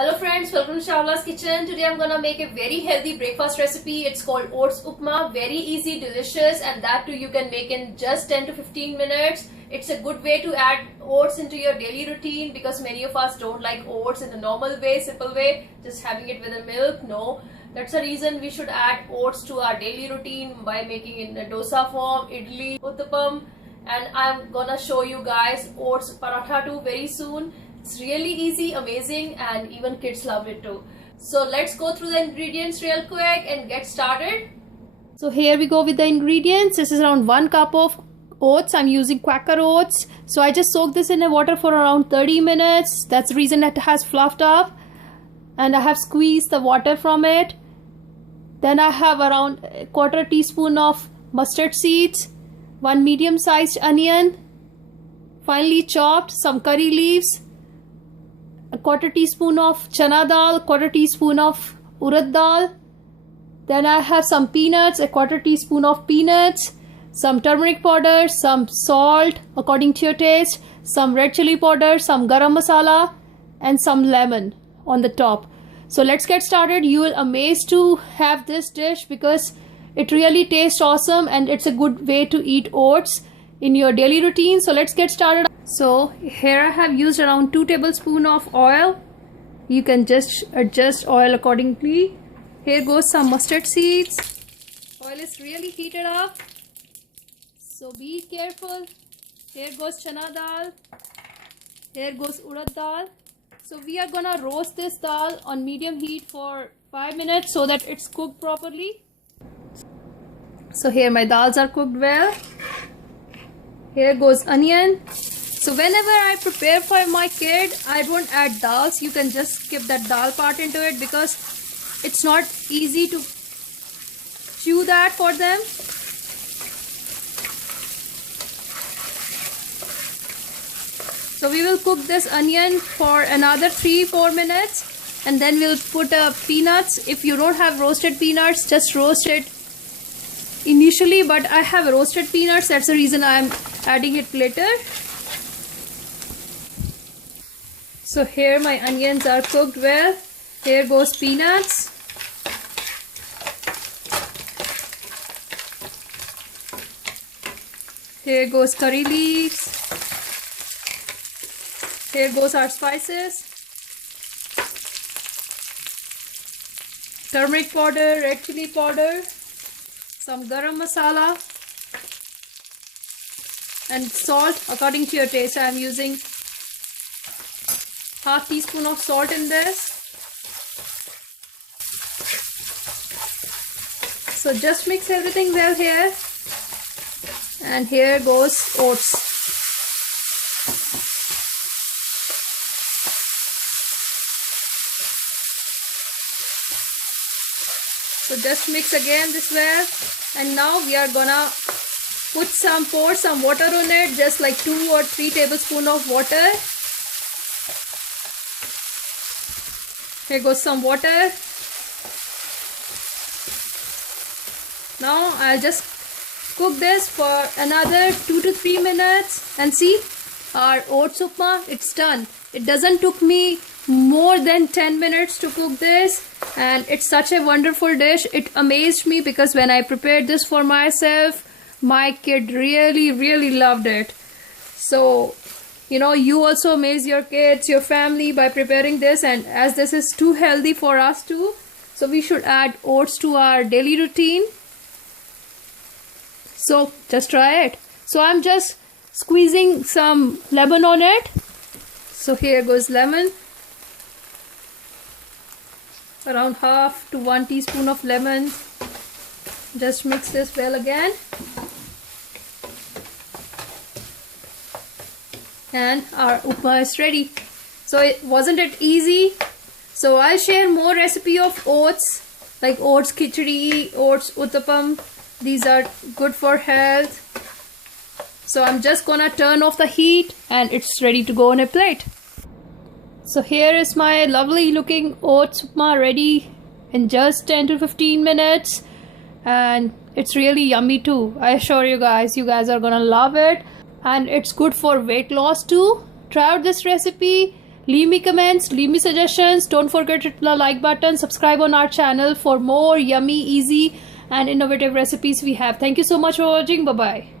Hello friends, welcome to Shavla's Kitchen. Today I'm gonna make a very healthy breakfast recipe. It's called oats upma. Very easy, delicious, and that too you can make in just 10 to 15 minutes. It's a good way to add oats into your daily routine because many of us don't like oats in a normal way, simple way, just having it with a milk. No, that's the reason we should add oats to our daily routine by making it in a dosa form, idli, uttapam, and I'm gonna show you guys oats paratha too very soon. It's really easy, amazing, and even kids love it too. So let's go through the ingredients real quick and get started. So here we go with the ingredients. This is around 1 cup of oats. I'm using Quaker oats. So I just soaked this in the water for around 30 minutes. That's the reason it has fluffed up. And I have squeezed the water from it. Then I have around a quarter teaspoon of mustard seeds, 1 medium-sized onion, finely chopped, some curry leaves, a quarter teaspoon of chana dal, quarter teaspoon of urad dal. Then I have some peanuts, a quarter teaspoon of peanuts, some turmeric powder, some salt according to your taste, some red chili powder, some garam masala, and some lemon on the top. So let's get started. You will amazed to have this dish because it really tastes awesome and it's a good way to eat oats in your daily routine. So let's get started. So here I have used around 2 tablespoons of oil. You can just adjust oil accordingly. Here goes some mustard seeds. Oil is really heated up, so be careful. Here goes chana dal. Here goes urad dal. So we are gonna roast this dal on medium heat for 5 minutes so that it's cooked properly. So here my dals are cooked well. Here goes onion. So whenever I prepare for my kid, I don't add dals. You can just skip that dal part into it because it's not easy to chew that for them. So we will cook this onion for another 3-4 minutes and then we'll put peanuts. If you don't have roasted peanuts, just roast it initially, but I have roasted peanuts. That's the reason I'm adding it later. So here my onions are cooked well. Here goes peanuts. Here goes curry leaves. Here goes our spices. Turmeric powder, red chili powder, some garam masala, and salt according to your taste. I am using half teaspoon of salt in this. So just mix everything well here. And here goes oats. So just mix again this well. And now we are gonna pour some water on it, just like 2 or 3 tablespoons of water. Here goes some water. Now I'll just cook this for another 2 to 3 minutes and see our oats upma, it's done. It doesn't took me more than 10 minutes to cook this and it's such a wonderful dish. It amazed me because when I prepared this for myself, my kid really loved it. So you know, you also amaze your kids, your family by preparing this, and as this is too healthy for us too, so we should add oats to our daily routine. So just try it. So I'm just squeezing some lemon on it. So here goes lemon. Around half to 1 teaspoon of lemon. Just mix this well again. And our upma is ready. So wasn't it easy? So I'll share more recipe of oats, like oats khichdi, oats uttapam. These are good for health. So I'm just gonna turn off the heat and it's ready to go on a plate. So here is my lovely looking oats upma ready in just 10 to 15 minutes. And it's really yummy too. I assure you guys are gonna love it. And it's good for weight loss too. Try out this recipe. Leave me comments, leave me suggestions. Don't forget to hit the like button. Subscribe on our channel for more yummy, easy and innovative recipes we have. Thank you so much for watching. Bye bye.